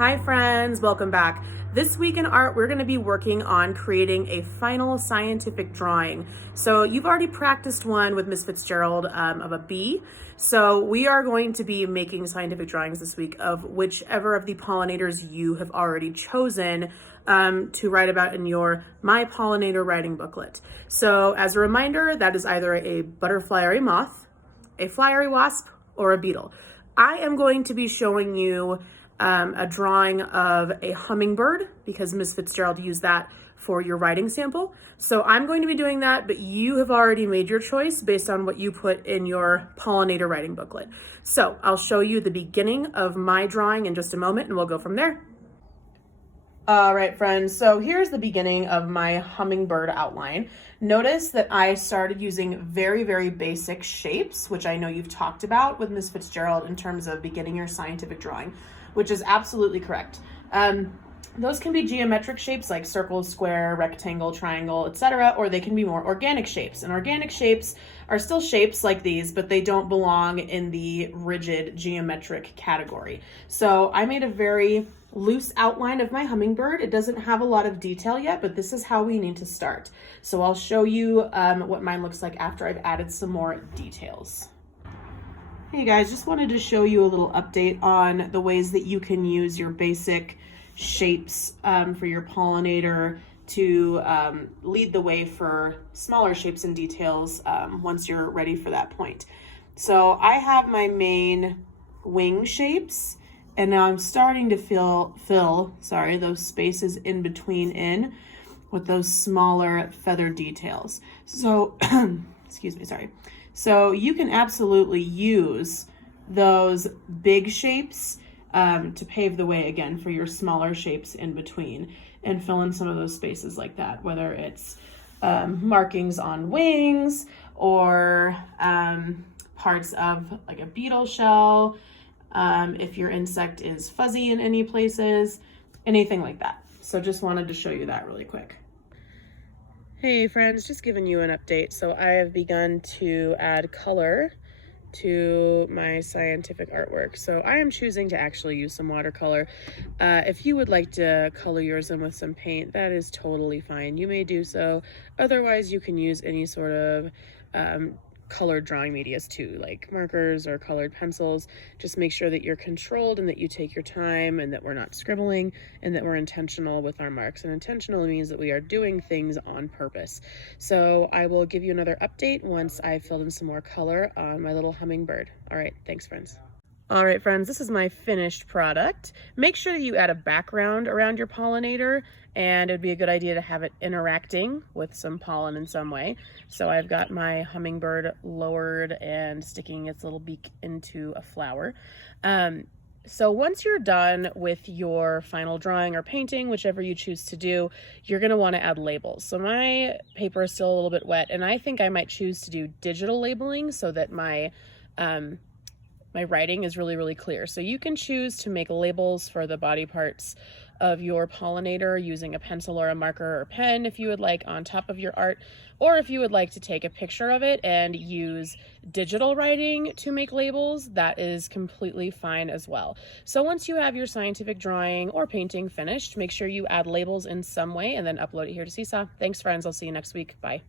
Hi friends, welcome back. This week in art, we're going to be working on creating a final scientific drawing. So you've already practiced one with Miss Fitzgerald of a bee. So we are going to be making scientific drawings this week of whichever of the pollinators you have already chosen to write about in your My Pollinator writing booklet. So as a reminder, that is either a butterfly or a moth, a fly or a wasp, or a beetle. I am going to be showing you a drawing of a hummingbird because Miss Fitzgerald used that for your writing sample. So I'm going to be doing that, but you have already made your choice based on what you put in your pollinator writing booklet. So I'll show you the beginning of my drawing in just a moment and we'll go from there. All right, friends, so here's the beginning of my hummingbird outline. Notice that I started using very, very basic shapes, which I know you've talked about with Miss Fitzgerald in terms of beginning your scientific drawing, which is absolutely correct. Those can be geometric shapes like circle, square, rectangle, triangle, etc., or they can be more organic shapes. And organic shapes are still shapes like these, but they don't belong in the rigid geometric category. So I made a very loose outline of my hummingbird. It doesn't have a lot of detail yet, but this is how we need to start. So I'll show you what mine looks like after I've added some more details. Hey guys, just wanted to show you a little update on the ways that you can use your basic shapes for your pollinator to lead the way for smaller shapes and details once you're ready for that point. So I have my main wing shapes, and now I'm starting to fill those spaces in between with those smaller feather details. So, excuse me, sorry. So you can absolutely use those big shapes to pave the way again for your smaller shapes in between and fill in some of those spaces like that, whether it's markings on wings or parts of like a beetle shell, if your insect is fuzzy in any places, anything like that. So just wanted to show you that really quick. Hey friends, just giving you an update. So I have begun to add color to my scientific artwork. So I am choosing to actually use some watercolor. If you would like to color yours in with some paint, that is totally fine. You may do so. Otherwise, you can use any sort of colored drawing medias too, like markers or colored pencils. Just make sure that you're controlled and that you take your time and that we're not scribbling and that we're intentional with our marks. And intentional means that we are doing things on purpose. So I will give you another update once I've filled in some more color on my little hummingbird. All right, thanks friends. All right, friends, this is my finished product. Make sure that you add a background around your pollinator, and it would be a good idea to have it interacting with some pollen in some way. So I've got my hummingbird lowered and sticking its little beak into a flower. So once you're done with your final drawing or painting, whichever you choose to do, you're going to want to add labels. So my paper is still a little bit wet, and I think I might choose to do digital labeling so that my writing is really, really clear. So you can choose to make labels for the body parts of your pollinator using a pencil or a marker or pen if you would like on top of your art, or if you would like to take a picture of it and use digital writing to make labels, that is completely fine as well. So once you have your scientific drawing or painting finished, make sure you add labels in some way and then upload it here to Seesaw. Thanks friends, I'll see you next week. Bye.